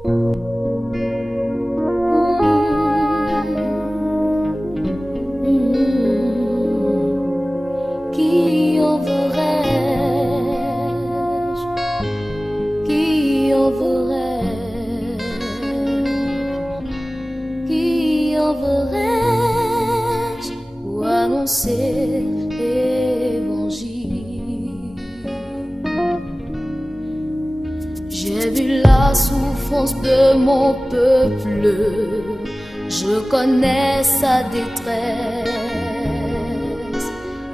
Qui enverrai-je? Qui enverrai-je? Qui enverrai-je pour annoncer l'évangile? J'ai vu la souffrance de mon peuple, je connais sa détresse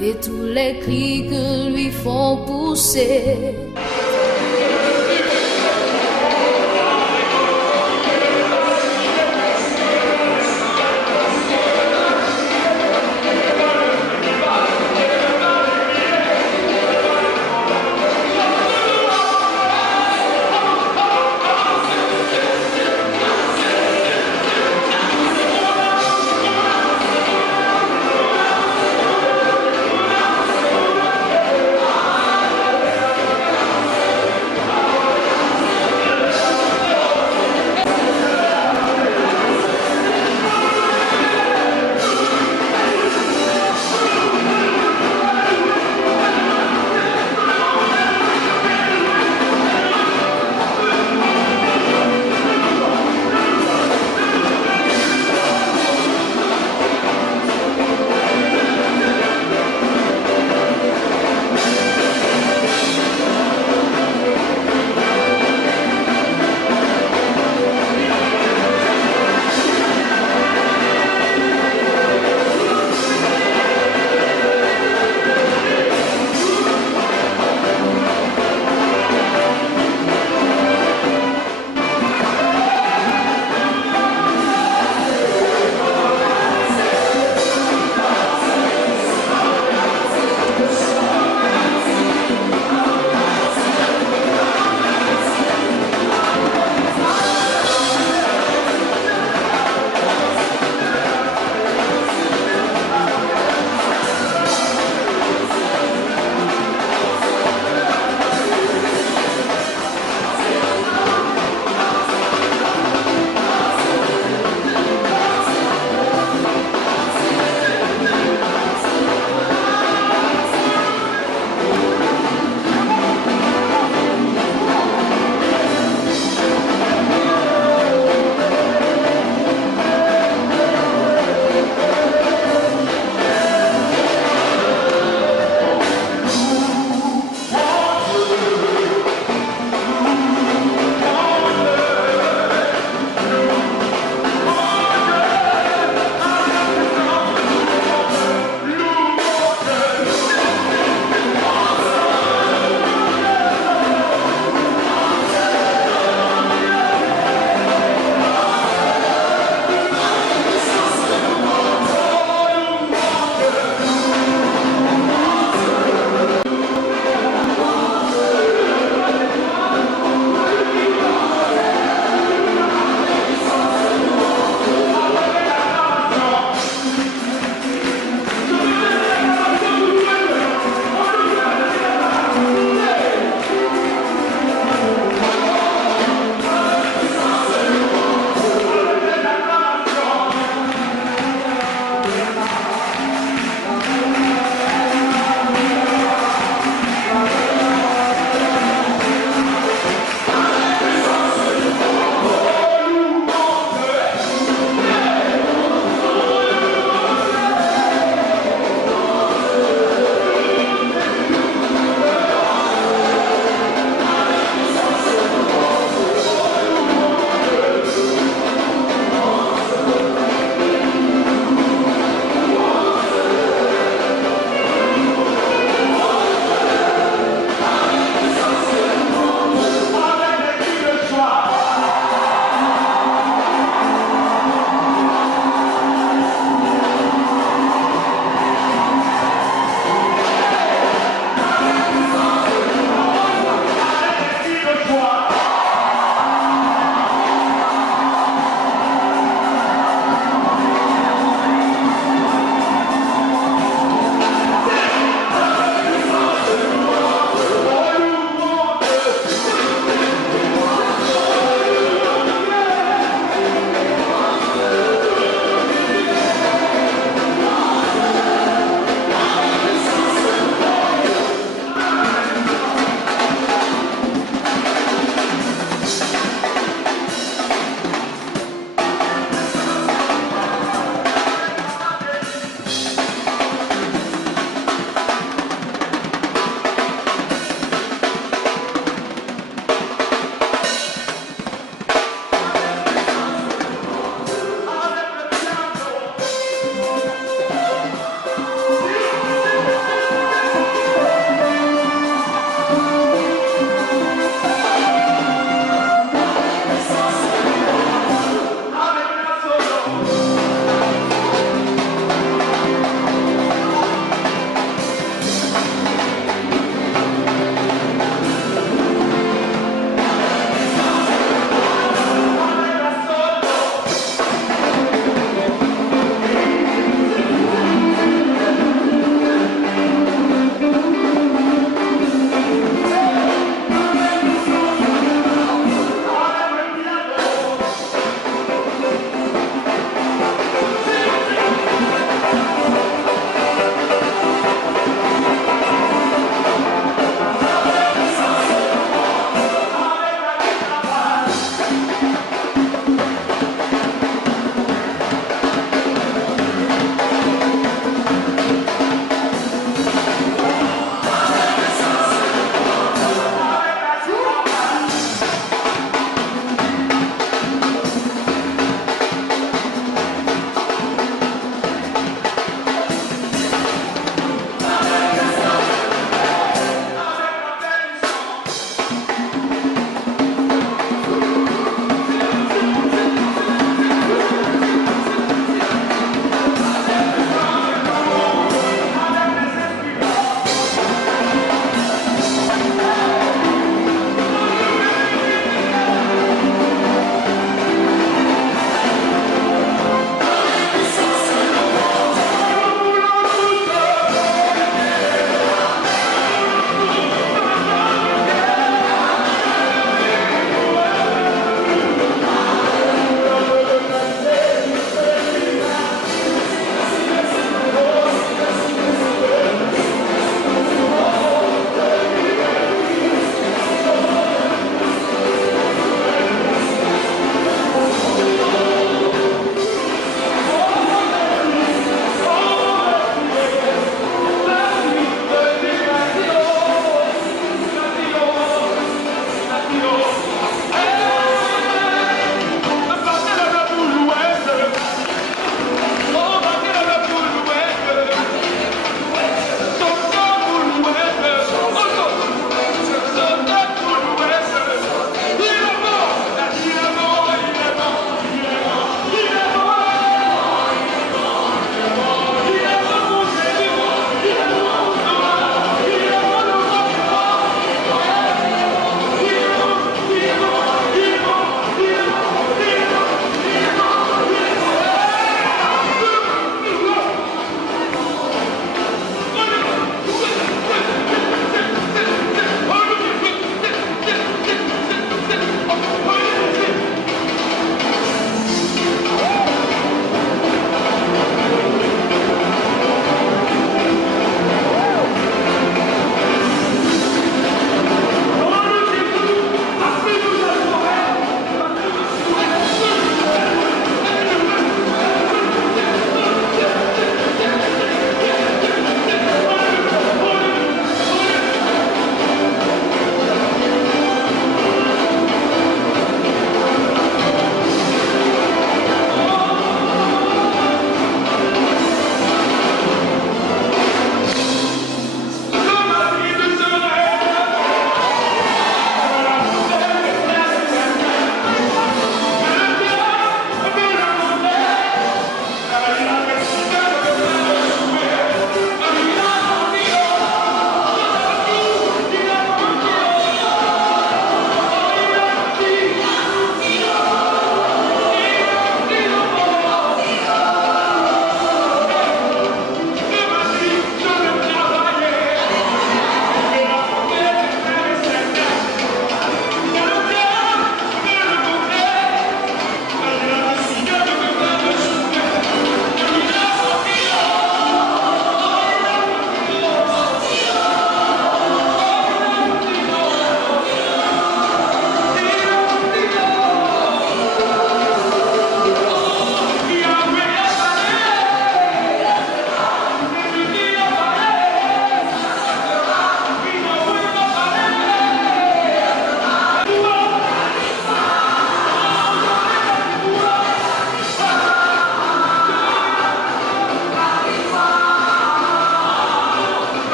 et tous les cris que lui font pousser.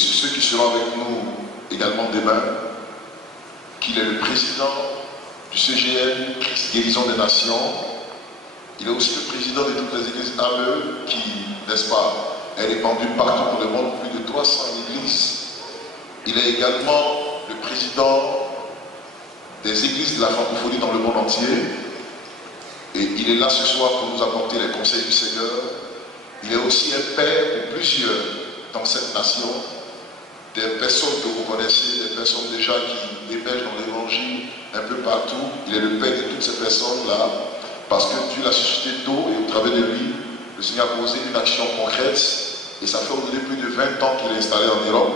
ceux qui seront avec nous également demain, qu'il est le président du CGN, Christ Guérison des Nations. Il est aussi le président de toutes les églises AME qui, n'est-ce pas, est répandu partout dans le monde, plus de 300 églises. Il est également le président des églises de la francophonie dans le monde entier. Et il est là ce soir pour nous apporter les conseils du Seigneur. Il est aussi un père pour plusieurs dans cette nation, des personnes que vous connaissez, des personnes déjà qui émergent dans l'évangile un peu partout. Il est le père de toutes ces personnes-là, parce que Dieu l'a suscité tôt et au travers de lui, le Seigneur a posé une action concrète. Et ça fait aujourd'hui plus de 20 ans qu'il est installé en Europe.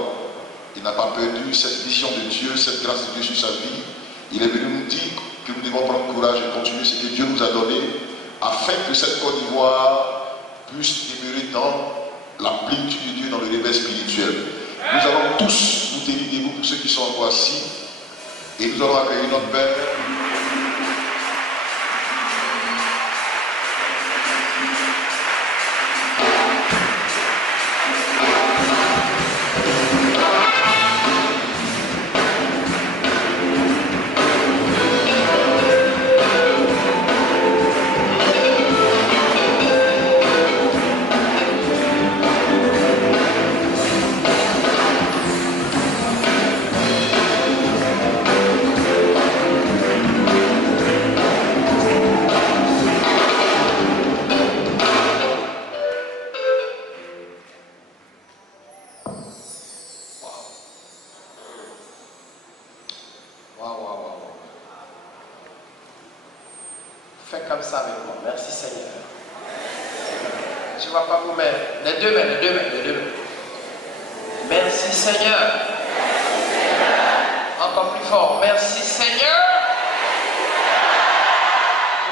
Il n'a pas perdu cette vision de Dieu, cette grâce de Dieu sur sa vie. Il est venu nous dire que nous devons prendre courage et continuer ce que Dieu nous a donné, afin que cette Côte d'Ivoire puisse demeurer dans la plénitude de Dieu, dans le réveil spirituel. Nous allons tous nous tenir debout pour ceux qui sont encore assis, et nous allons accueillir notre Père. Faites comme ça avec moi. Merci Seigneur. Je ne vois pas vous mettre. Les deux mains, les deux mains, les deux mains. Merci Seigneur. Encore plus fort. Merci Seigneur.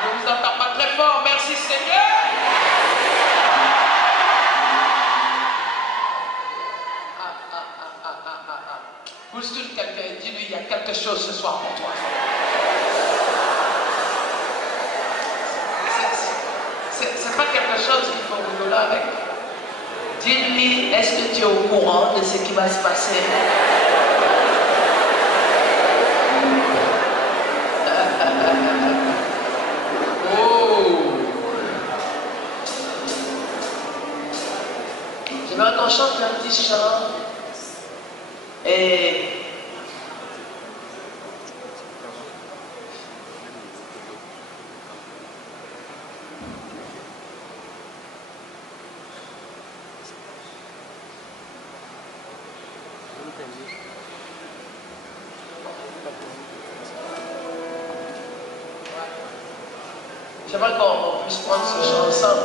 Je ne vous entends pas très fort. Merci Seigneur. Bouscule quelqu'un et dis-lui, il y a quelque chose ce soir pour toi. C'est pas quelque chose qu'il faut rigoler avec. Dis-lui, est-ce que tu es au courant de ce qui va se passer? Oh! J'aimerais qu'on chante un petit chant. Et j'aimerais qu'on puisse prendre ce chant ensemble.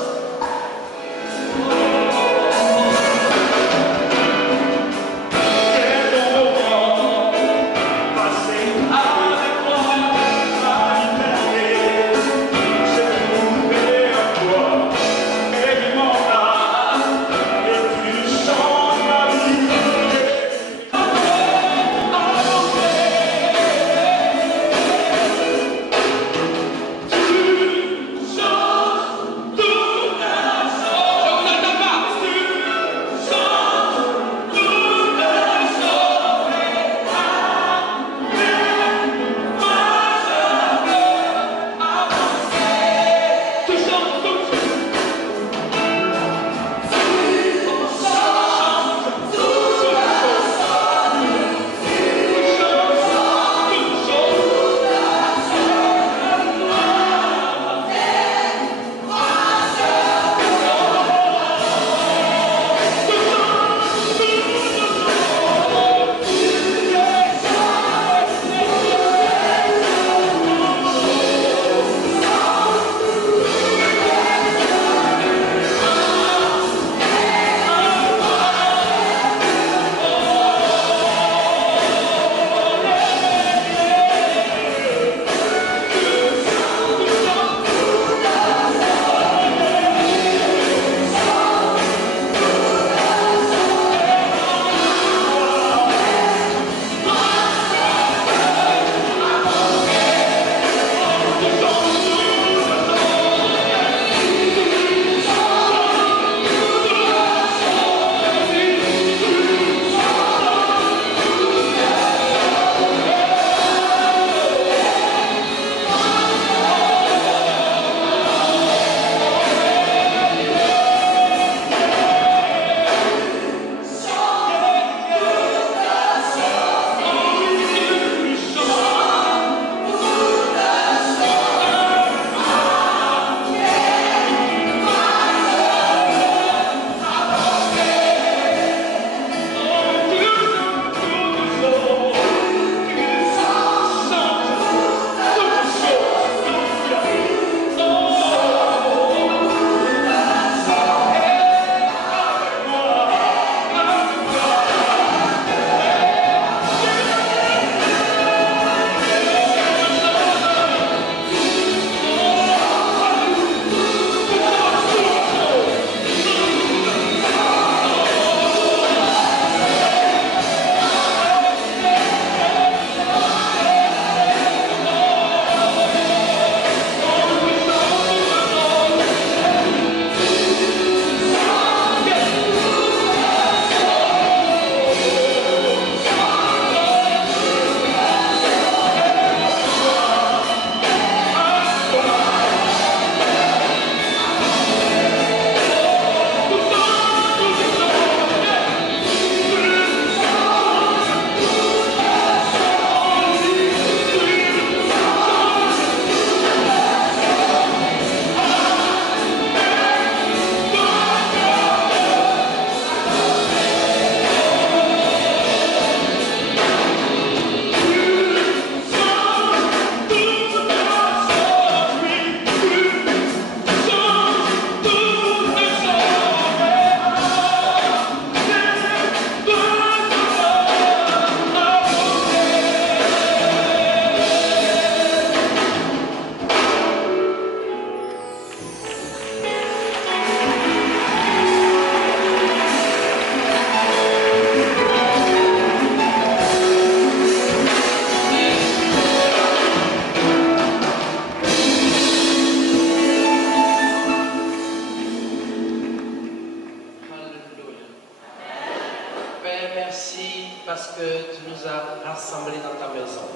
merci parce que tu nous as rassemblés dans ta maison.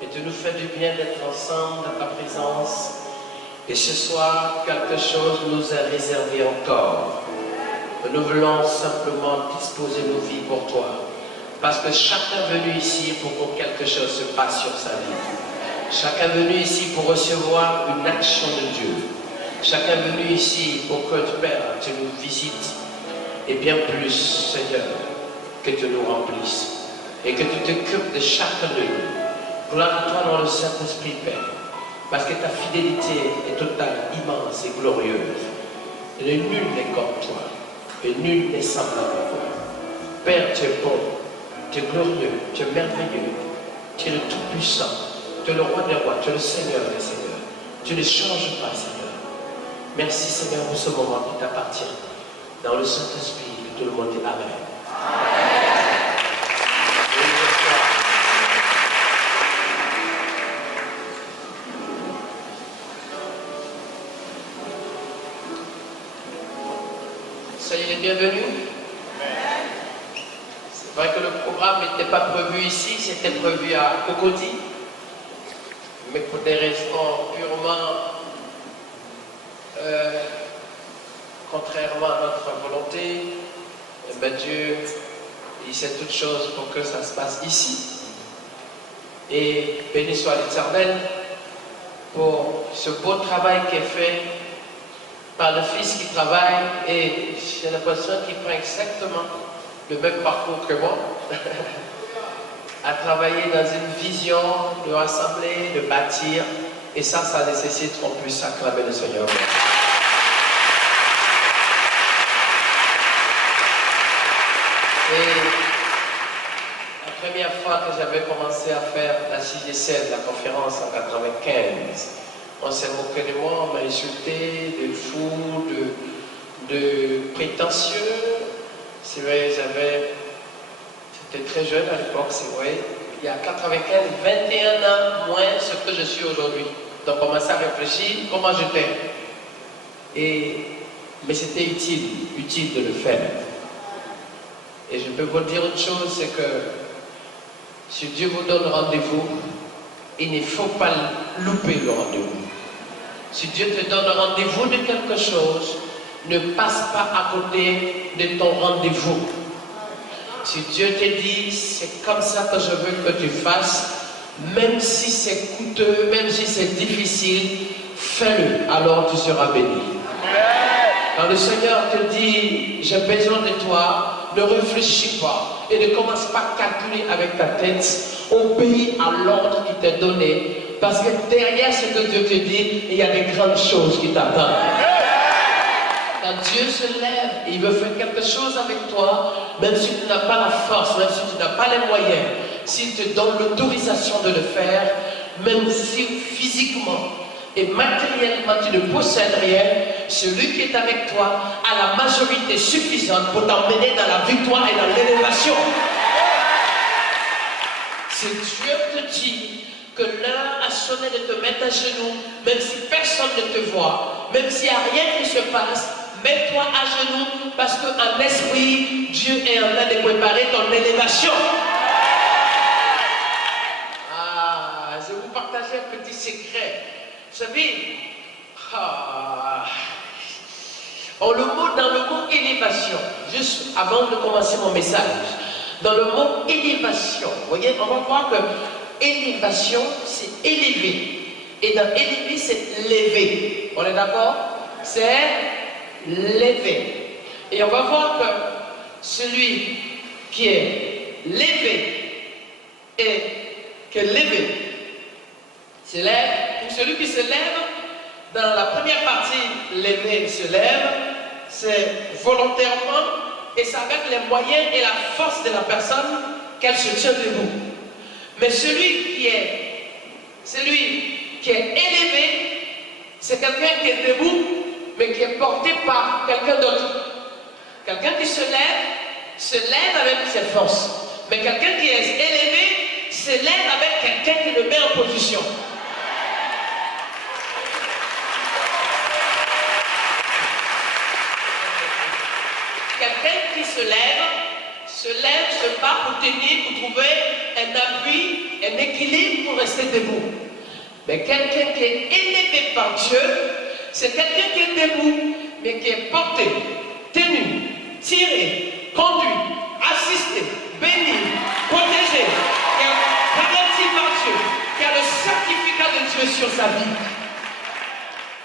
Et tu nous fais du bien d'être ensemble dans ta présence. Et ce soir, quelque chose nous est réservé encore. Nous voulons simplement disposer nos vies pour toi. Parce que chacun est venu ici pour que quelque chose se passe sur sa vie. Chacun est venu ici pour recevoir une action de Dieu. Chacun est venu ici pour que Père, tu nous visites. Et bien plus, Seigneur, que tu nous remplisses. Et que tu t'occupes de chacun de nous. Gloire à toi dans le Saint-Esprit, Père. Parce que ta fidélité est totale, immense et glorieuse. Et nul n'est comme toi. Et nul n'est semblable à toi. Père, tu es bon. Tu es glorieux. Tu es merveilleux. Tu es le Tout-Puissant. Tu es le Roi des Rois. Tu es le Seigneur des Seigneurs. Tu ne changes pas, Seigneur. Merci, Seigneur, pour ce moment qui t'appartient. Dans le Saint-Esprit, que tout le monde dit Amen. Soyez les bienvenus. C'est vrai que le programme n'était pas prévu ici, c'était prévu à Cocody. Mais pour des raisons purement contrairement à notre volonté, eh bien Dieu, il sait toutes choses pour que ça se passe ici. Et béni soit l'Éternel pour ce beau travail qui est fait par le Fils qui travaille, et j'ai l'impression qu'il prend exactement le même parcours que moi, à travailler dans une vision de rassembler, de bâtir, et ça nécessite qu'on puisse acclamer le Seigneur. Et la première fois que j'avais commencé à faire la CGCL, la conférence en 95, on s'est moqué de moi, on m'a insulté, de fou, de prétentieux. C'est vrai, j'étais très jeune à l'époque, c'est vrai. Il y a 95, 21 ans moins ce que je suis aujourd'hui. Donc on commençait à réfléchir comment j'étais. Mais c'était utile de le faire. Et je peux vous dire une chose, c'est que si Dieu vous donne rendez-vous, il ne faut pas louper le rendez-vous. Si Dieu te donne rendez-vous de quelque chose, ne passe pas à côté de ton rendez-vous. Si Dieu te dit, c'est comme ça que je veux que tu fasses, même si c'est coûteux, même si c'est difficile, fais-le, alors tu seras béni. Quand le Seigneur te dit, j'ai besoin de toi, ne réfléchis pas et ne commence pas à calculer avec ta tête. Obéis à l'ordre qui t'est donné, parce que derrière ce que Dieu te dit, il y a des grandes choses qui t'attendent. Quand Dieu se lève et il veut faire quelque chose avec toi, même si tu n'as pas la force, même si tu n'as pas les moyens, s'il te donne l'autorisation de le faire, même si physiquement et matériellement tu ne possèdes rien, celui qui est avec toi a la majorité suffisante pour t'emmener dans la victoire et dans l'élévation. Si Dieu te dit que l'heure a sonné de te mettre à genoux, même si personne ne te voit, même s'il n'y a rien qui se passe, mets-toi à genoux, parce qu'en esprit, Dieu est en train de préparer ton élévation. Ah, je vais vous partager un petit secret. Vous savez, dans le mot élévation, juste avant de commencer mon message, dans le mot élévation, vous voyez, on va voir que élévation, c'est élever. Et dans élever, c'est lever. On est d'accord? C'est lever. Et on va voir que celui qui est levé et qui est levé se lève, ou celui qui se lève, dans la première partie, lever se lève, c'est volontairement, et c'est avec les moyens et la force de la personne qu'elle se tient debout. Mais celui qui est élevé, c'est quelqu'un qui est debout, mais qui est porté par quelqu'un d'autre. Quelqu'un qui se lève avec ses forces. Mais quelqu'un qui est élevé, se lève avec quelqu'un qui le met en position. Quelqu'un qui se lève se lève, se bat pour tenir, pour trouver un appui, un équilibre pour rester debout. Mais quelqu'un qui est élevé par Dieu, c'est quelqu'un qui est debout, mais qui est porté, tenu, tiré, conduit, assisté, béni, protégé, qui est garanti par Dieu, qui a le certificat de Dieu sur sa vie.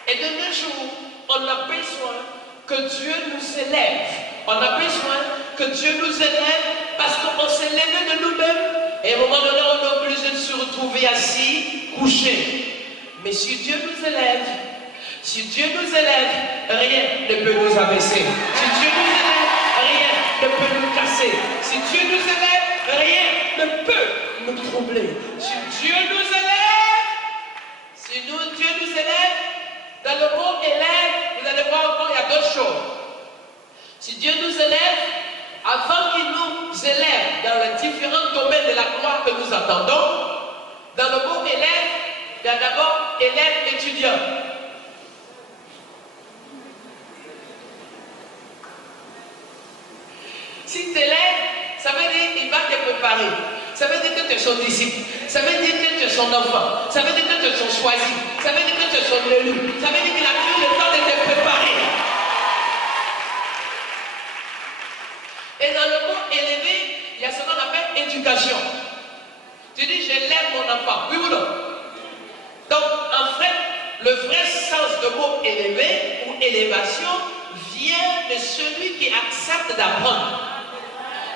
Et de nos jours, on a besoin que Dieu nous élève. On a besoin que Dieu nous élève parce qu'on s'est levé de nous-mêmes. Et à un moment donné, on est obligé de se retrouver assis, couché. Mais si Dieu nous élève, rien ne peut nous abaisser. Si Dieu nous élève, rien ne peut nous casser. Si Dieu nous élève, rien ne peut nous troubler. Si Dieu nous élève, Dieu nous élève, dans le mot élève, vous allez voir encore, il y a d'autres choses. Si Dieu nous élève, avant qu'il nous élève dans les différents domaines de la gloire que nous attendons, dans le mot élève, il y a d'abord élève étudiant. Si tu élèves, ça veut dire qu'il va te préparer. Ça veut dire que tu es son disciple. Ça veut dire que tu es son enfant. Ça veut dire que tu es son choisi. Ça veut dire que tu es son élu. Ça veut dire qu'il a pris le temps de te préparer. Et dans le mot élevé, il y a ce qu'on appelle éducation. Tu dis, j'élève mon enfant. Oui ou non? Donc, en fait, le vrai sens de mot élevé ou élévation vient de celui qui accepte d'apprendre.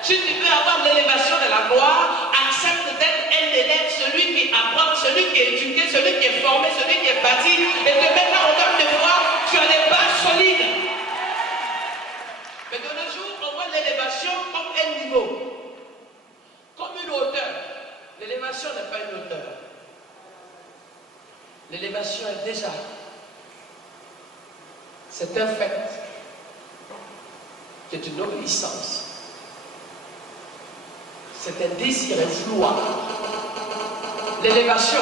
Si tu veux avoir l'élévation de la gloire, accepte d'être un élève, celui qui apprend, celui qui est éduqué, celui qui est formé, celui qui est bâti, et te mettre en ordre de voir, tu as des bases solides. Mais de nos jours, on voit l'élévation comme un niveau, comme une hauteur. L'élévation n'est pas une hauteur. L'élévation est déjà. C'est un fait. C'est une obéissance. C'est un désir, un vouloir. L'élévation.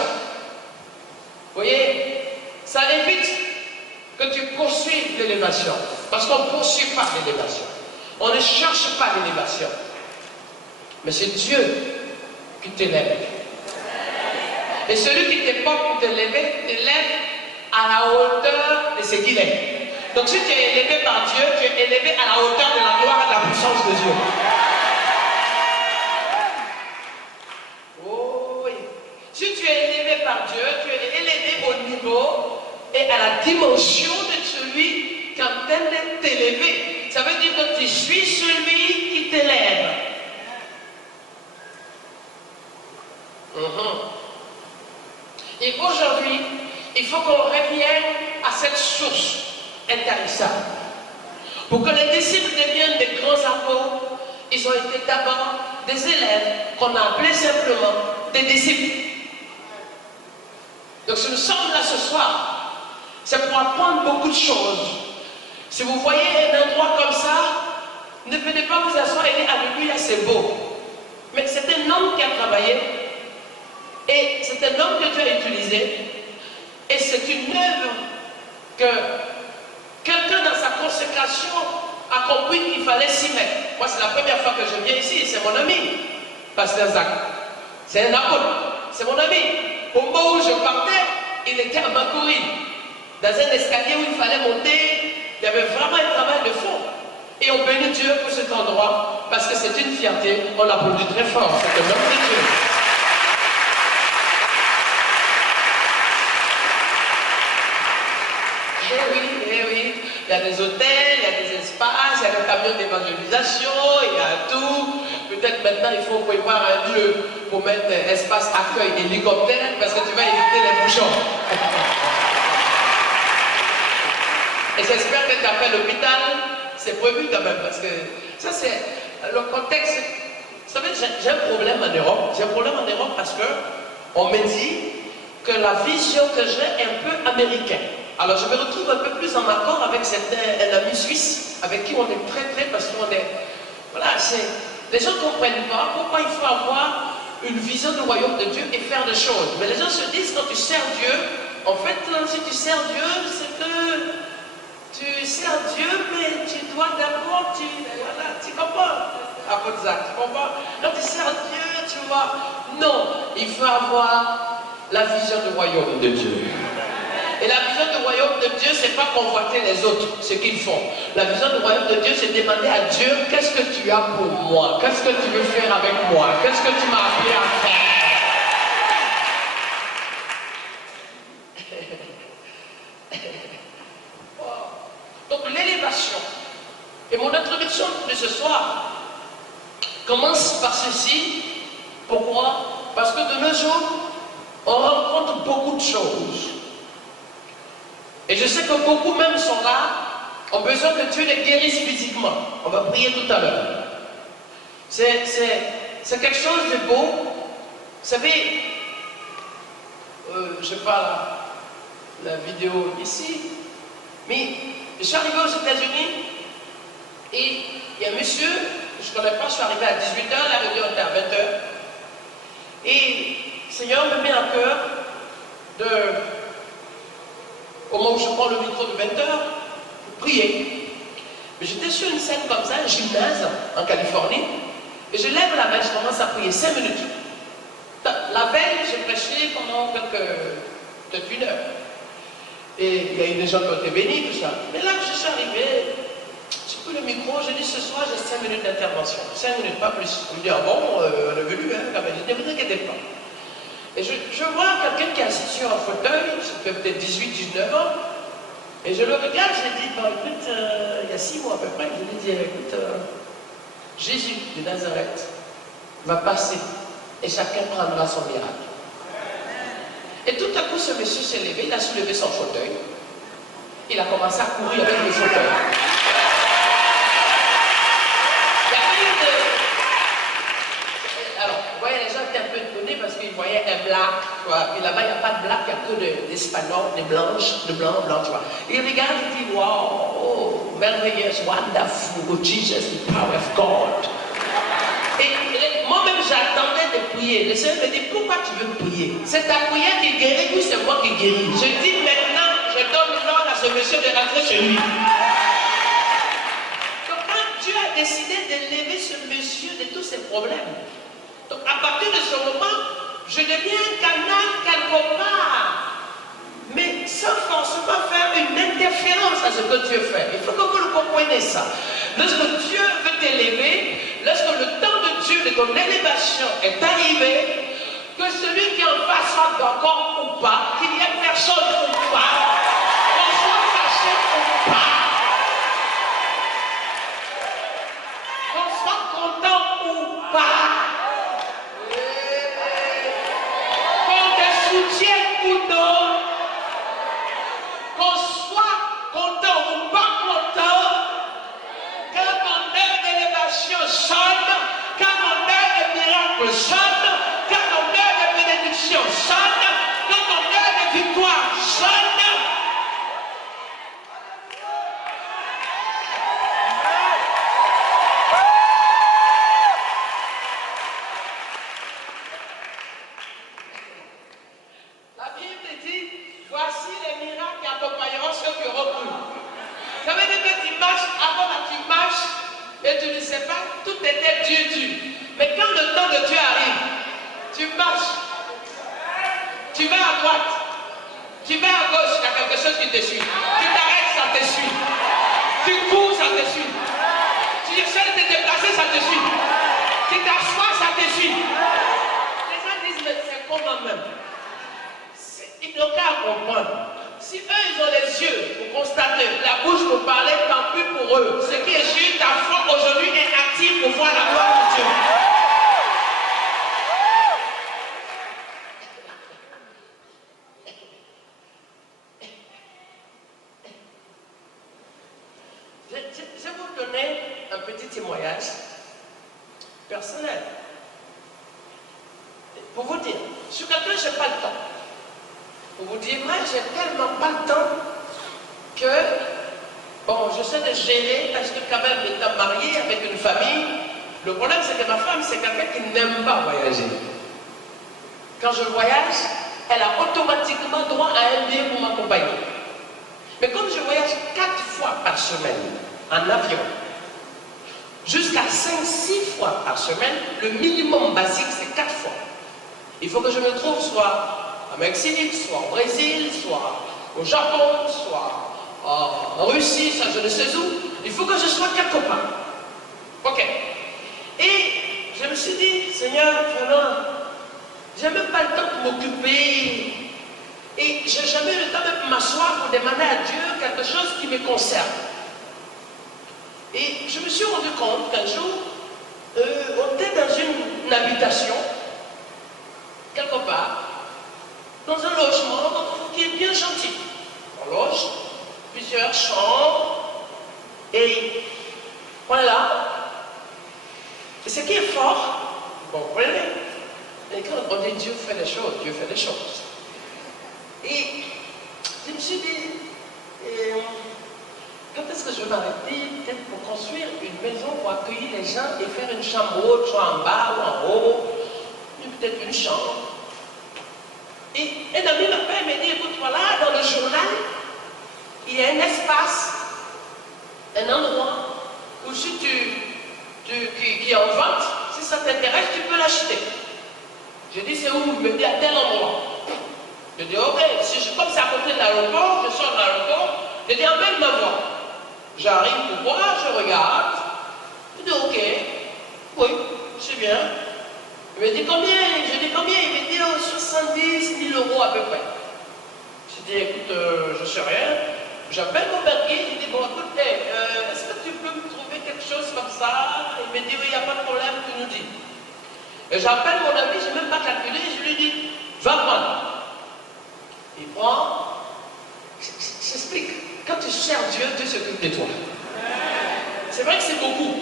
Vous voyez, ça évite que tu poursuives l'élévation. Parce qu'on ne poursuit pas l'élévation. On ne cherche pas l'élévation. Mais c'est Dieu qui t'élève. Et celui qui t'est pas pour t'élever, t'élève à la hauteur de ce qu'il est. Donc si tu es élevé par Dieu, tu es élevé à la hauteur de la gloire et de la puissance de Dieu. Si tu es élevé par Dieu, tu es élevé au niveau et à la dimension de celui qui entend t'élever. Ça veut dire que tu suis celui qui t'élève. Et aujourd'hui, il faut qu'on revienne à cette source intarissable. Pour que les disciples deviennent des grands apôtres, ils ont été d'abord des élèves qu'on a appelés simplement des disciples. Donc si nous sommes là ce soir, c'est pour apprendre beaucoup de choses. Si vous voyez un endroit comme ça, ne venez pas vous asseoir et dire alléluia, c'est beau. Mais c'est un homme qui a travaillé et c'est un homme que Dieu a utilisé et c'est une œuvre que quelqu'un dans sa consécration a compris qu'il fallait s'y mettre. Moi c'est la première fois que je viens ici, c'est mon ami, Pasteur Zach. C'est un apôtre, c'est mon ami. Au moment où je partais, il était à Makuri, dans un escalier où il fallait monter. Il y avait vraiment un travail de fond. Et on bénit Dieu pour cet endroit, parce que c'est une fierté. On l'applaudit très fort, c'est le nom de Dieu. Eh oui, il y a des hôtels, il y a des espaces, il y a des camions d'évangélisation, il y a tout. Peut-être maintenant il faut prévoir un lieu pour mettre espace accueil hélicoptère parce que tu vas éviter les bouchons. Et j'espère que tu as fait l'hôpital, c'est prévu quand même parce que ça c'est le contexte. Vous savez, j'ai un problème en Europe. J'ai un problème en Europe parce que on me dit que la vision que j'ai est un peu américaine. Alors je me retrouve un peu plus en accord avec un ami suisse avec qui on est très parce qu'on est. Voilà, les gens ne comprennent pas pourquoi il faut avoir une vision du royaume de Dieu et faire des choses. Mais les gens se disent quand tu sers Dieu, en fait, si tu sers Dieu, c'est que tu sers Dieu, mais tu dois d'abord, voilà, tu comprends. apôtre Zach, tu comprends? Donc tu sers Dieu, tu vois. Non, il faut avoir la vision du royaume de Dieu. Et la vision du royaume de Dieu, c'est pas convoiter les autres, ce qu'ils font. La vision du royaume de Dieu, c'est demander à Dieu, qu'est-ce que tu as pour moi? Qu'est-ce que tu veux faire avec moi? Qu'est-ce que tu m'as appelé à faire? Donc l'élévation. Et mon introduction de ce soir commence par ceci. Pourquoi? Parce que de nos jours, on rencontre beaucoup de choses. Et je sais que beaucoup même sont là, ont besoin que Dieu les guérisse physiquement. On va prier tout à l'heure. C'est quelque chose de beau. Vous savez, je parle la vidéo ici, mais je suis arrivé aux États-Unis et il y a un monsieur, je ne connais pas, je suis arrivé à 18h, la réunion était à 20h. Et le Seigneur me met à cœur au moment où je prends le micro de 20h, pour prier. Mais j'étais sur une scène comme ça, un gymnase en Californie, et je lève la main, je commence à prier 5 minutes. La veille, j'ai prêché pendant peut-être 1 heure. Et il y a eu des gens qui ont été bénis, tout ça. Mais là, je suis arrivé, j'ai pris le micro, j'ai dit ce soir, j'ai 5 minutes d'intervention. 5 minutes, pas plus. On me dit, ah bon, on a venu, hein, quand même. Je dis, ne vous inquiétez pas. Et je vois quelqu'un qui est assis sur un fauteuil, ça fait peut-être 18, 19 ans, et je le regarde, je lui dis, bon, écoute, il y a 6 mois à peu près, je lui dis, écoute, Jésus de Nazareth va passer, et chacun prendra son miracle. Et tout à coup, ce monsieur s'est levé, il a soulevé son fauteuil, il a commencé à courir avec le fauteuil. Alors, vous voyez, les gens étaient un peu étonnés parce qu'ils voyaient un black, tu vois. Puis là-bas, il n'y a pas de black, il n'y a que d'espagnols, de blanches, de blancs, blancs, tu vois. Et il regarde, il dit, wow, oh, merveilleuse, wonderful, oh Jesus, the power of God. Et moi-même, j'attendais de prier. Le Seigneur me dit, pourquoi tu veux prier? C'est ta prière qui guérit ou c'est moi qui guéris? Je dis, maintenant, je donne l'ordre à ce monsieur de rentrer chez lui. Donc, quand Dieu a décidé d'élever ce monsieur de tous ses problèmes, donc à partir de ce moment, je deviens un canal quelque part, mais sans forcément faire une interférence à ce que Dieu fait. Il faut que vous le compreniez ça. Lorsque Dieu veut t'élever, lorsque le temps de Dieu de ton élévation est arrivé, que celui qui en face soit d'accord ou pas, qu'il n'y ait personne ou pas, qu'on soit fâché ou pas, qu'on soit content ou pas, ou non, qu'on soit content ou pas content, quand mon heure d'élévation sonne, quand mon heure de miracle sonne, quand mon heure de bénédiction sonne, quand mon heure de victoire sonne. Et tu ne sais pas, tout était Dieu. Mais quand le temps de Dieu arrive, tu marches, tu vas à droite, tu vas à gauche, il y a quelque chose qui te suit. Tu t'arrêtes, ça te suit. Tu cours, ça te suit. Tu essaies de te déplacer, ça te suit. Tu t'assois, ça te suit. Les gens disent, mais c'est comment même? Ils n'ont qu'à comprendre. Si eux, ils ont les yeux pour constater, la bouche pour parler, tant pis pour eux. Ce qui est sûr, ta foi aujourd'hui est active pour voir la gloire de Dieu. Je vais vous donner un petit témoignage personnel. Pour vous dire, je suis quelqu'un, je n'ai pas le temps. Pour vous dire, moi, j'ai tellement pas le temps que, bon, j'essaie de gérer parce que quand même, étant marié avec une famille, le problème c'est que ma femme, c'est quelqu'un qui n'aime pas voyager. Quand je voyage, elle a automatiquement droit à un billet pour m'accompagner. Mais comme je voyage 4 fois par semaine en avion, jusqu'à 5-6 fois par semaine. Le minimum basique, c'est 4 fois. Il faut que je me trouve soit au Mexique, soit au Brésil, soit au Japon, soit en Russie, ça je ne sais où. Il faut que je sois quelque part. Ok. Et je me suis dit, Seigneur, vraiment, j'ai même pas le temps de m'occuper. Et j'ai jamais le temps de m'asseoir pour demander à Dieu quelque chose qui me concerne. Et je me suis rendu compte qu'un jour, on était dans une habitation, quelque part, dans un logement qui est bien gentil. On loge, plusieurs chambres, et voilà. Et ce qui est fort, vous comprenez, et quand on dit Dieu fait des choses, Dieu fait des choses. Et je me suis dit, quand est-ce que je vais m'arrêter peut-être pour construire une maison pour accueillir les gens et faire une chambre haute, soit en bas ou en haut, peut-être une chambre. Et un ami m'appelle et me dit, écoute, voilà, dans le journal, il y a un espace, un endroit où si qui est en vente, si ça t'intéresse, tu peux l'acheter. Je dis, c'est où? Il me dit, à tel endroit. Je dis, ok, comme c'est à côté de l'aéroport, je sors de l'aéroport, je dis, emmène-moi voir. J'arrive pour voir, je regarde, je dis, ok, oui, c'est bien. Il me dit, combien? Je dis, combien? Il me dit, 70 000 € à peu près. Je dis, écoute, je ne sais rien. J'appelle mon banquier, je dis, bon, écoute, est-ce que tu peux me trouver quelque chose comme ça? Il me dit, oui, il n'y a pas de problème, tu nous dis. Et j'appelle mon ami, je n'ai même pas calculé, je lui dis, va prendre. Il prend, j'explique, quand tu sers Dieu, Dieu s'occupe de toi. C'est vrai que c'est beaucoup.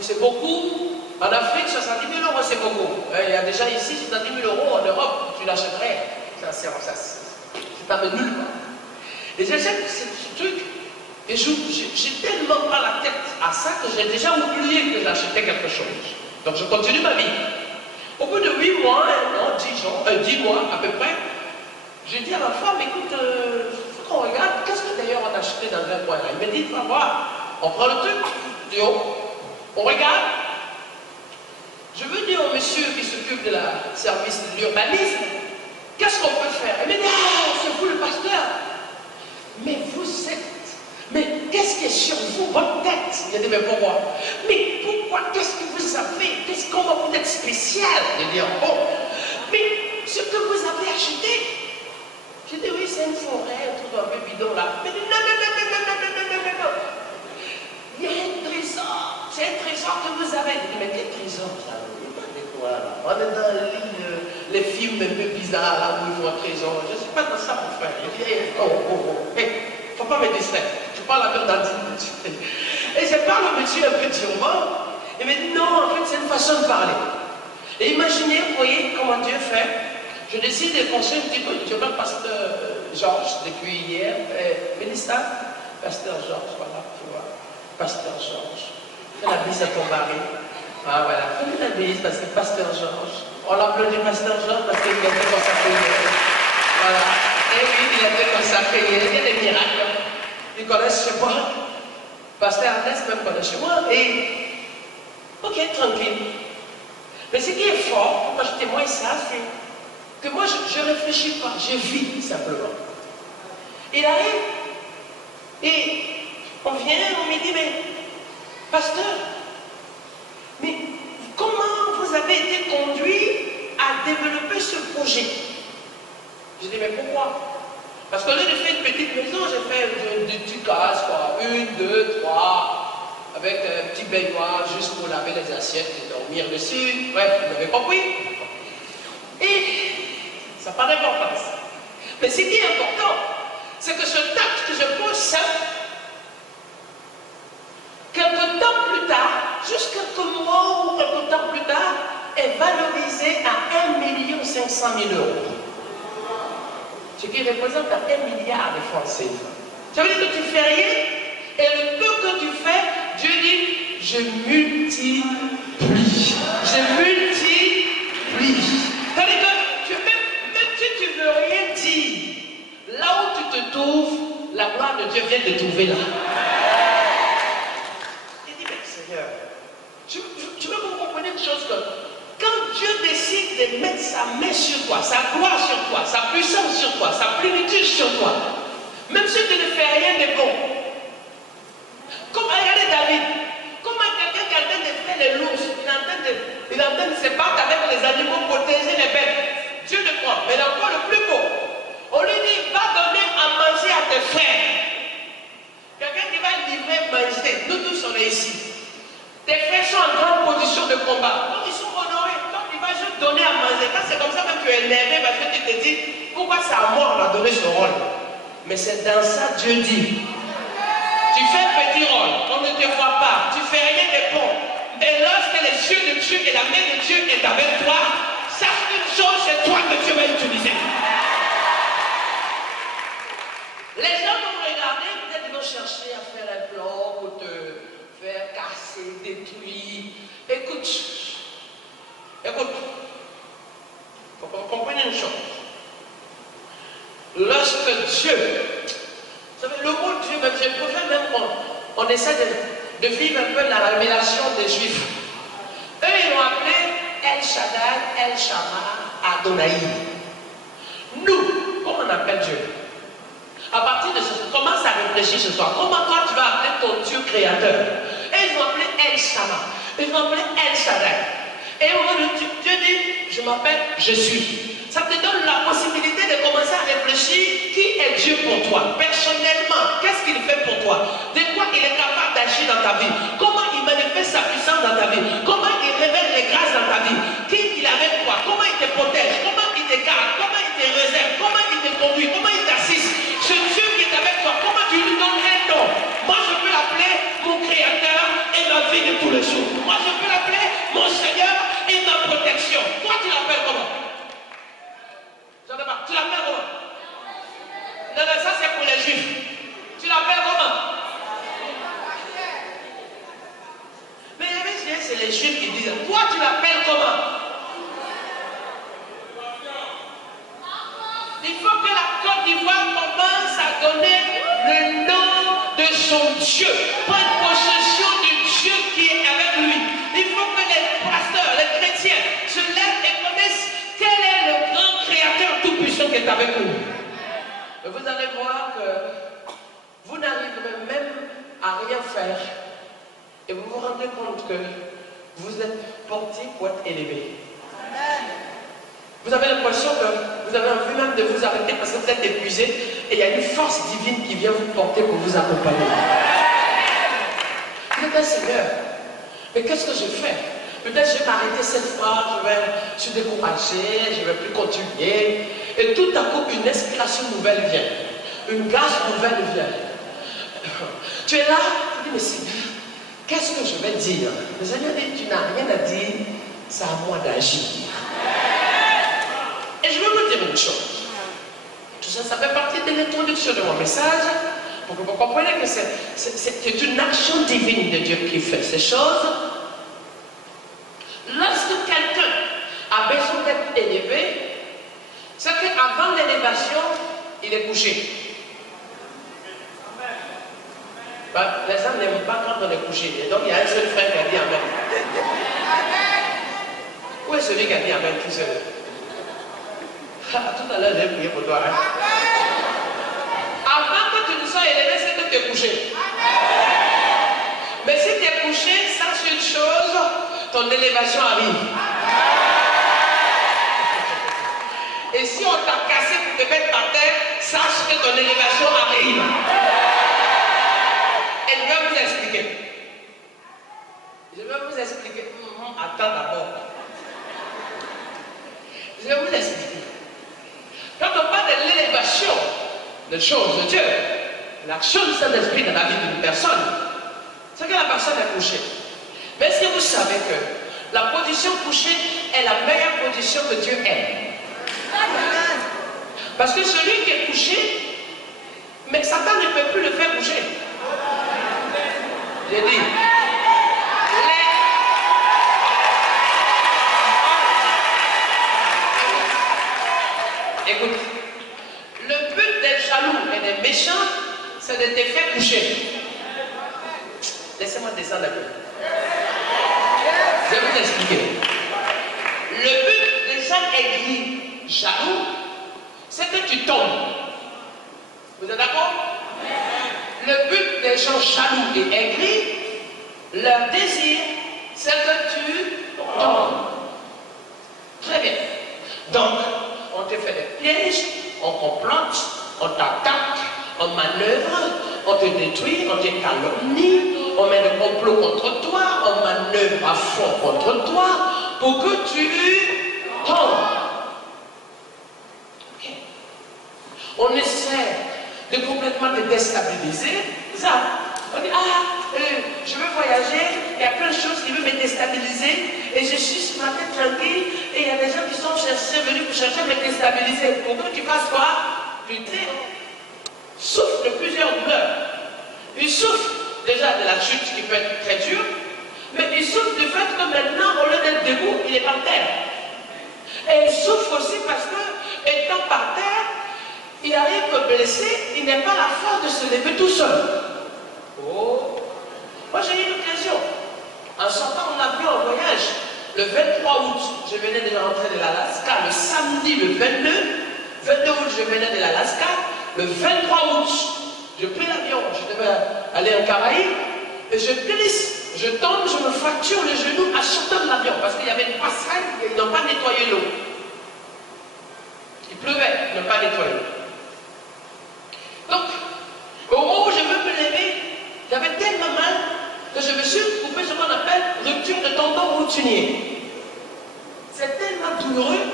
C'est beaucoup. En Afrique, 70 000 € c'est beaucoup. Il y a déjà ici 70 000 € en Europe, tu l'achèterais. C'est pas nul. Et j'achète ce truc, et j'ai tellement pas la tête à ça que j'ai déjà oublié que j'achetais quelque chose. Donc je continue ma vie. Au bout de 8 mois, 10 mois à peu près, j'ai dit à ma femme, écoute, il faut qu'on regarde, qu'est-ce que d'ailleurs on a acheté dans un coin. Elle me dit, va voir, on prend le truc du haut, on regarde. Je veux dire au monsieur qui s'occupe de la service de l'urbanisme, qu'est-ce qu'on peut faire? Elle me dit, oh, c'est vous le pasteur. Mais vous êtes, mais qu'est-ce qui est sur vous, votre tête? Il a dit, mais pourquoi? Mais pourquoi, qu'est-ce que vous avez? Comment vous êtes spécial? Il dit, oh, mais ce que vous avez acheté, j'ai dit, oui, c'est une forêt, un truc un peu bidon là. Mais non, non. Il y a un trésor, c'est un trésor que vous avez. Je dis, mais quel trésor ça? On est dans les films un peu bizarres là où ils font un trésor. Je ne suis pas dans ça pour faire. Je dis, il ne faut pas me distraire. Je parle à dans et je parle au monsieur un peu durement. Il me dit, non, en fait, c'est une façon de parler. Et imaginez, vous voyez comment Dieu fait. Je décide de construire un petit peu. Je m'appelle pasteur Georges depuis hier. Mélissa, pasteur Georges, voilà, tu vois. Pasteur Georges. Fais la bise à ton mari. Ah voilà, fais la bise parce que pasteur Georges. On l'applaudit pasteur Georges parce qu'il a été consacré. Voilà. Et lui, il a été consacré. Il y a des miracles. Ils connaissent chez moi. Pasteur Ernest même connaît chez moi. Et ok, tranquille. Mais ce qui est fort, pourquoi je témoigne ça, c'est que moi, je ne réfléchis pas, je vis simplement. Il arrive, et on vient, on me dit, mais, pasteur, mais comment vous avez été conduit à développer ce projet? Je dis, mais pourquoi? Parce que là, j'ai fait une petite maison, j'ai fait des petits cases, quoi, 1, 2, 3, avec un petit baignoire juste pour laver les assiettes et dormir dessus. Bref, vous m'avez compris. Et ça n'a pas d'importance. Mais ce qui est important, c'est que ce acte que je pose ça, quelque temps plus tard, juste quelques mois ou quelques temps plus tard, est valorisé à 1 500 000 €. Ce qui représente à 1 milliard de francs CFA. Ça veut dire que tu fais rien, et le peu que tu fais, Dieu dit, je multiplie. Je multiplie. C'est-à-dire que même si tu ne veux rien dire, là où tu te trouves, la gloire de Dieu vient de te trouver là. Il dit, mais Seigneur, que quand Dieu décide de mettre sa main sur toi, sa gloire sur toi, sa puissance sur toi, sa plénitude sur toi, même si tu ne fais rien de bon, comme regardez David, comment quelqu'un qui est en train de faire les l'ours, il est en train de se battre avec les animaux, protéger les bêtes. Dieu le prend, mais encore le plus beau, on lui dit, va donner à manger à tes frères. Quelqu'un qui va livrer, manger, nous tous on est ici. Tes frères sont en grande position de combat, donc ils sont honorés, donc il va juste donner à manger. Quand c'est comme ça, même tu es énervé parce que tu te dis, pourquoi c'est à moi on a donné ce rôle? Mais c'est dans ça Dieu dit. Tu fais un petit rôle, on ne te voit pas, tu fais rien de bon. Et lorsque les yeux de Dieu et la main de Dieu est avec toi, sache une chose, c'est toi que Dieu va utiliser. Les gens vont regarder, peut-être ils vont chercher à faire un plan pour te faire casser, détruire. Écoute, il faut qu'on comprenne une chose. Lorsque Dieu, vous savez, le mot Dieu, même je préfère même qu'on essaie de vivre un peu la révélation des Juifs. Eux, ils l'ont appelé El Shaddai, El Shammah, Adonai. Nous, comment on appelle Dieu? À partir de ce, commence à réfléchir ce soir. Comment toi tu vas appeler ton Dieu créateur? Et ils vont appeler El Shammah. Ils vont appeler El Shaddai. Et Dieu dit, je m'appelle, je suis. Ça te donne la possibilité de commencer à réfléchir qui est Dieu pour toi. Personnellement, qu'est-ce qu'il fait pour toi? De quoi il est capable d'agir dans ta vie? Comment il manifeste sa puissance dans ta vie? Comment il révèle les grâces dans ta vie? Qui il est avec toi? Comment il te protège? Comment il te garde? Comment il te réserve? Comment il te conduit? Comment il t'assiste? Ce Dieu qui est avec toi, comment tu lui donnes un nom? Moi je peux l'appeler mon créateur et ma vie de tous les jours. Moi je peux l'appeler mon Seigneur et ma protection. Toi tu l'appelles comment? Tu l'appelles comment? Non, non, ça c'est pour les Juifs. Tu l'appelles comment? Mais c'est les Juifs qui disent, toi tu l'appelles comment? Il faut que la Côte d'Ivoire commence à donner le nom de son Dieu, prendre possession du Dieu qui est avec lui. Il faut que les pasteurs, les chrétiens se lèvent et connaissent quel est le grand créateur tout-puissant qui est avec nous. Et vous allez voir que vous n'arriverez même à rien faire. Et vous vous rendez compte que vous êtes porté pour être élevé. Vous avez l'impression que vous avez envie même de vous arrêter parce que vous êtes épuisé et il y a une force divine qui vient vous porter pour vous accompagner. Vous êtes un Seigneur, mais qu'est-ce que je fais? Peut-être je vais m'arrêter cette fois, je suis découragé, je ne vais plus continuer. Et tout à coup, une inspiration nouvelle vient. Une grâce nouvelle vient. Tu es là, tu dis, mais Seigneur, qu'est-ce que je vais dire? Le Seigneur dit, tu n'as rien à dire, c'est à moi d'agir. Et je vais vous dire une chose. Tout ça, ça fait partie de l'introduction de mon message. Pour que vous compreniez que c'est une action divine de Dieu qui fait ces choses. Lorsque quelqu'un a besoin d'être élevé, c'est qu'avant l'élévation, il est couché. Ben, les gens n'aiment pas quand on est couché. Et donc il y a un seul frère qui a dit Amen. Où est celui qui a dit Amen tout seul? Tout à l'heure, j'ai prié pour toi. Hein? Avant que tu ne sois élevé, c'est que tu es couché. Mais si tu es couché, sache une chose, ton élévation arrive. Et si on t'a cassé pour te mettre par terre, sache que ton élévation arrive. Et je vais vous expliquer. Je vais vous expliquer. Attends d'abord. Je vais vous expliquer. Quand on parle de l'élévation des choses de Dieu, l'action du Saint-Esprit dans la vie d'une personne, c'est que la personne est couchée. Mais est-ce que vous savez que la position couchée est la meilleure position que Dieu aime? Parce que celui qui est couché, mais Satan ne peut plus le faire bouger. J'ai dit, écoute, le but des jaloux et des méchants, c'est de te faire coucher. Laissez-moi descendre un peu. Je vais vous expliquer. aigri, jaloux, c'est que tu tombes. Vous êtes d'accord? Le but des gens jaloux et aigris, leur désir, c'est que tu tombes. Très bien. Donc, on te fait des pièges, on complote, on t'attaque, on manœuvre, on te détruit, on te calomnie, on met le complot contre toi, on manœuvre à fond contre toi pour que tu tombes. Okay. On essaie de complètement te déstabiliser. Ça, on dit, je veux voyager, il y a plein de choses qui veulent me déstabiliser, et je suis ce matin tranquille, et il y a des gens qui sont venus pour chercher à me déstabiliser. Pour que tu fasses quoi? Tu souffres de plusieurs douleurs. Il souffre déjà de la chute qui peut être très dure, mais il souffre du fait que maintenant, au lieu d'être debout, il est par terre. Et il souffre aussi parce que, étant par terre, il arrive blessé, il n'a pas la force de se lever tout seul. Oh! Moi j'ai eu une occasion. En sortant en avion en voyage, le 23 août, je venais de rentrer de l'Alaska. Le samedi, le 22 août, je venais de l'Alaska. Le 23 août, je pris l'avion, je devais aller en Caraïbes, et je glisse, je tombe, je me fracture le genou à sortant de l'avion, parce qu'il y avait une passerelle et ils n'ont pas nettoyé l'eau. Il pleuvait, ils n'ont pas nettoyé. Donc, au moment où je veux me lever, j'avais tellement mal que je me suis coupé ce qu'on appelle rupture de tendon rotunier. C'est tellement douloureux,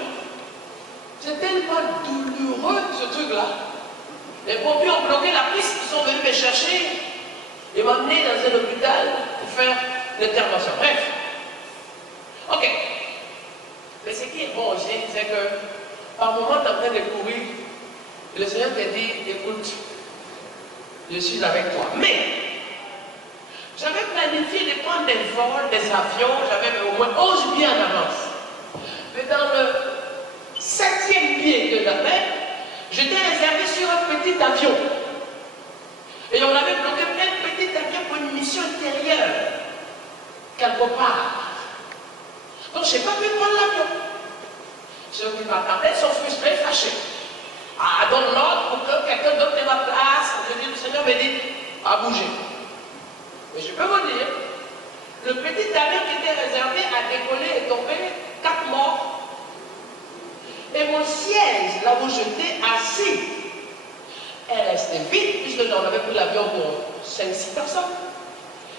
ce truc-là. Les pompiers ont bloqué la piste, ils sont venus me chercher et m'emmener dans un hôpital pour faire l'intervention. Bref. Ok. Mais ce qui est bon aussi, c'est que par moment, tu es en train de courir, et le Seigneur te dit, écoute, je suis avec toi. Mais, j'avais planifié de prendre des vols, des avions, j'avais au moins 11 billets en avance. Mais dans le 7e billet que j'avais, j'étais réservé sur un petit avion. Et on avait bloqué un petit avion pour une mission intérieure, quelque part. Donc, je n'ai pas pu prendre l'avion. Ceux qui m'attendaient sont frustrés, fâchés. Donne l'ordre pour que quelqu'un d'autre ait ma place. Je dis, le Seigneur me dit, à bouger. Mais je peux vous dire, le petit avion qui était réservé à décoller est tombé, 4 morts. Et mon siège, là où j'étais assis, est resté vide, puisque on avait pris l'avion pour 5-6 personnes.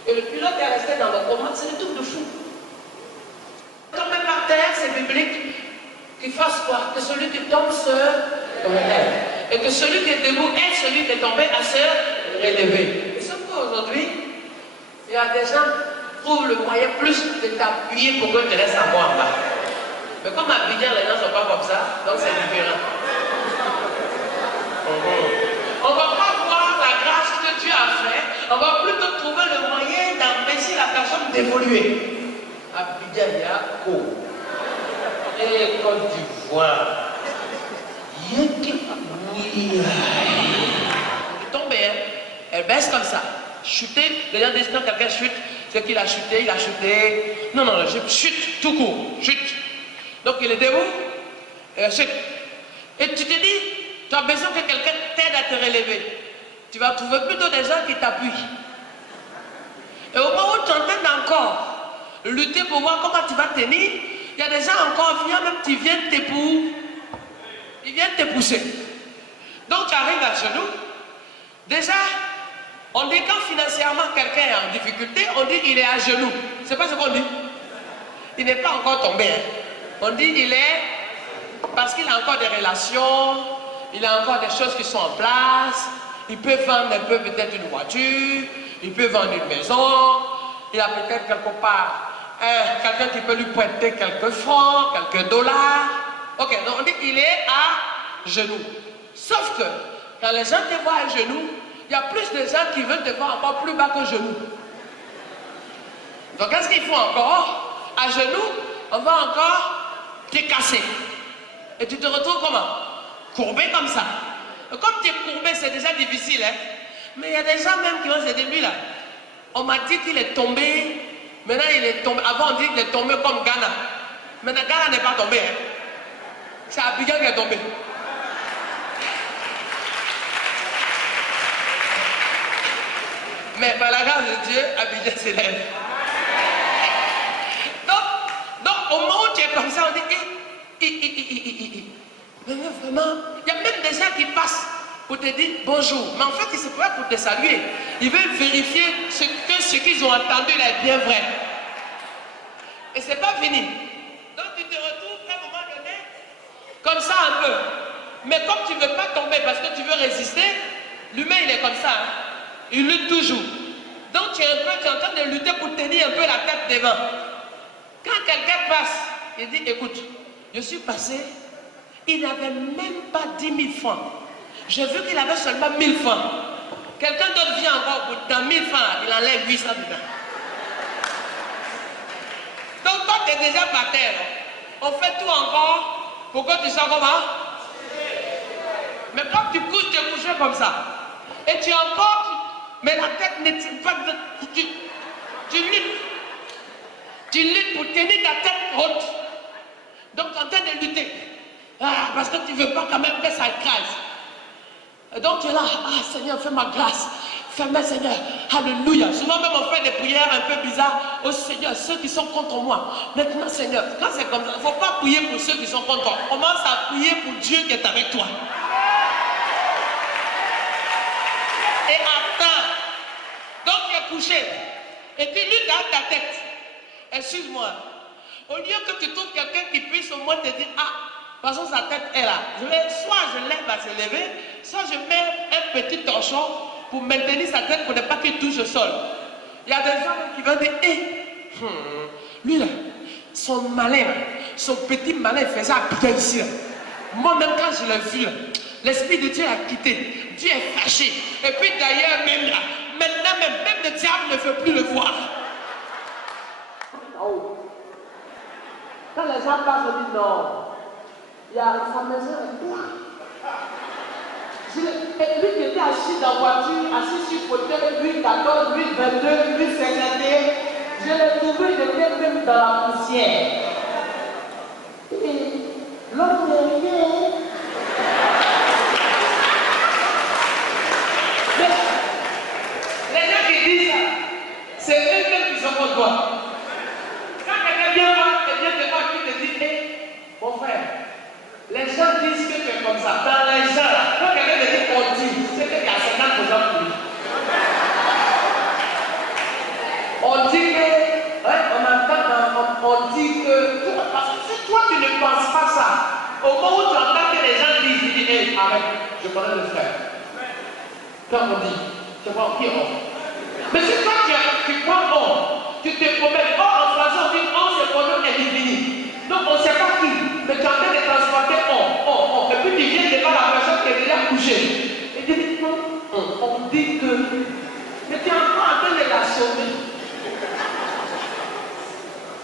Et le pilote est resté dans le coma, c'est un truc de fou. Tomber par terre, c'est biblique. Qu'il fasse quoi? Que celui qui tombe se relève. Et que celui qui est debout est celui qui est tombé à se relever. Et sauf qu'aujourd'hui, il y a des gens qui trouvent le moyen plus de t'appuyer pour que tu restes à moi en bas. Mais comme à Abidjan, les gens ne sont pas comme ça, donc c'est différent. On ne va pas voir la grâce que Dieu a fait, on va plutôt trouver le moyen d'empêcher la personne d'évoluer. Abidjan, il y a quoi? Et Côte d'Ivoire. Il est tombé, hein? Elle baisse comme ça. Chuter, les gens disent quand quelqu'un chute, c'est qu'il a chuté, il a chuté. Non, non, je chute tout court, chute. Donc il est debout, et elle chute. Et tu te dis, tu as besoin que quelqu'un t'aide à te relever. Tu vas trouver plutôt des gens qui t'appuient. Et au moment où tu es en train d'encore lutter pour voir comment tu vas tenir, il y a des gens encore qui viennent te pousser. Donc tu arrives à genoux. Déjà, on dit quand financièrement quelqu'un est en difficulté, on dit il est à genoux. C'est pas ce qu'on dit. Il n'est pas encore tombé. Hein. On dit il est parce qu'il a encore des relations, il a encore des choses qui sont en place. Il peut vendre un peu peut-être une voiture, il peut vendre une maison, il a peut-être quelque part quelqu'un qui peut lui prêter quelques francs, quelques dollars. Ok, donc on dit qu'il est à genoux. Sauf que quand les gens te voient à genoux, il y a plus de gens qui veulent te voir encore plus bas que genoux. Donc qu'est-ce qu'il faut encore? À genoux, on va encore te casser. Et tu te retrouves comment? Courbé comme ça. Et comme tu es courbé, c'est déjà difficile. Hein? Mais il y a des gens même qui ont ces débuts-là. On m'a dit qu'il est tombé. Maintenant, il est tombé. Avant, on dit qu'il est tombé comme Ghana. Maintenant, Ghana n'est pas tombé. Hein? C'est Abidjan qui est tombé. Mais par la grâce de Dieu, Abidjan s'élève. Donc, au moment où tu es comme ça, on dit, mais vraiment, il y a même des gens qui passent pour te dire bonjour. Mais en fait, ils ne sont pas pour te saluer. Ils veulent vérifier que ce qu'ils ont entendu là est bien vrai. Et ce n'est pas fini. Donc tu te retrouves à un moment donné, comme ça un peu. Mais comme tu ne veux pas tomber parce que tu veux résister, l'humain il est comme ça. Hein? Il lutte toujours. Donc tu es en train de lutter pour tenir un peu la tête devant. Quand quelqu'un passe, il dit, écoute, je suis passé, il n'avait même pas 10 000 francs. J'ai vu qu'il avait seulement 1000 francs. Quelqu'un d'autre vient encore, dans 1000 francs, il enlève 800 dedans. Donc toi, tu es déjà par terre. On fait tout encore pour que tu sois comment? Mais quand tu couches, tu es couché comme ça. Et tu es encore, mais la tête ne tient pas de... Tu luttes. Tu luttes pour tenir ta tête haute. Donc tu es en train de lutter. Ah, parce que tu ne veux pas quand même que ça écrase. Et donc tu es là, ah Seigneur, fais ma grâce. Fais-moi Seigneur, alléluia. Souvent même on fait des prières un peu bizarres. Oh Seigneur, ceux qui sont contre moi. Maintenant Seigneur, quand c'est comme ça, il ne faut pas prier pour ceux qui sont contre toi. Commence à prier pour Dieu qui est avec toi. Et attends. Donc tu es couché. Et tu luttes dans ta tête. Et suis-moi. Au lieu que tu trouves quelqu'un qui puisse au moins te dire, ah, de toute façon sa tête est là. Soit je lève à se lever, soit je mets un petit torchon pour maintenir sa tête pour ne pas qu'il touche le sol. Il y a des gens qui vont dire, hé, lui là, son malin, son petit malin faisait appliquer ici là. Moi-même quand je l'ai vu là, l'Esprit de Dieu a quitté. Dieu est fâché. Et puis d'ailleurs même là, maintenant même le diable ne veut plus le voir. Quand les gens passent, on dit non. Il y a sa maison est quoi? Et lui qui était assis dans la voiture, assis sur le fauteuil, 814, 822, 851, je l'ai trouvé, il était même dans la poussière. Et l'autre est rien. Les gens qui disent ça, c'est eux-mêmes qui sont contre toi. Quand quelqu'un vient voir, quelqu'un te voit qui te dit, hé, mon frère, les gens disent que tu es comme ça. Dans les gens, quand quelqu'un te dit on dit, c'est qu'il y a 50% pour lui. On dit que, ouais, on entend, on dit que, parce que si toi tu ne penses pas ça, au moment où tu entends que les gens disent, tu dis, hé, arrête, je connais le frère. Quand on dit, tu vois qui on. Mais si toi tu crois on, tu te promets, en français on dit on, c'est pour nous éliminer. Donc on ne sait pas qui, mais tu es en train de transporter on. Et puis tu viens devant la personne qui est déjà couchée. Et tu dis non, on dit que. Mais tu es encore en train de la sauver.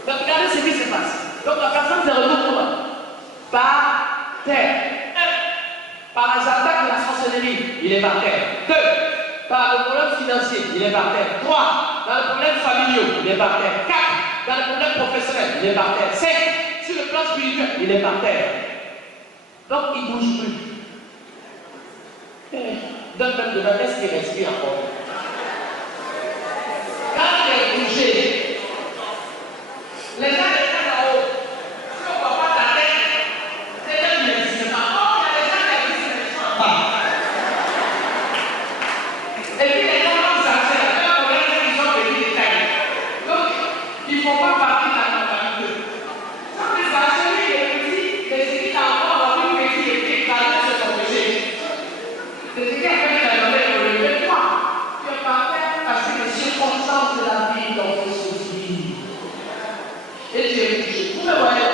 Mais regardez ce qui se passe. Donc la personne se retrouve comment? Par terre. 1. Par les attaques de la sorcellerie, il est par terre. 2. Par le problème financier, il est par terre. 3. Dans le problème familial, il est par terre. 4. Dans le problème professionnel, il est par terre. 5. Sur le plan spirituel, il est par terre. Donc il ne bouge plus. Donc même demain, est-ce qu'il respire encore? Quand il est bougé, les gens là-haut, si on ne voit pas ta tête, c'est là qu'il n'existe pas. Oh, il y a des gens qui existent, mais ils ne sont pas. Et puis les gens comme ça, c'est la même problème qu'ils ont des détails. Donc, ils ne font pas partie de la normalité. Ça fait ça, celui qui est petit, mais c'est qui t'a encore plus petit et qui est calé sur son péché. C'est ce qui a fait que la nouvelle est relevée. Toi, tu es par terre parce que les circonstances de la vie t'ont fait souffrir. Et tu es touché. Vous me voyez,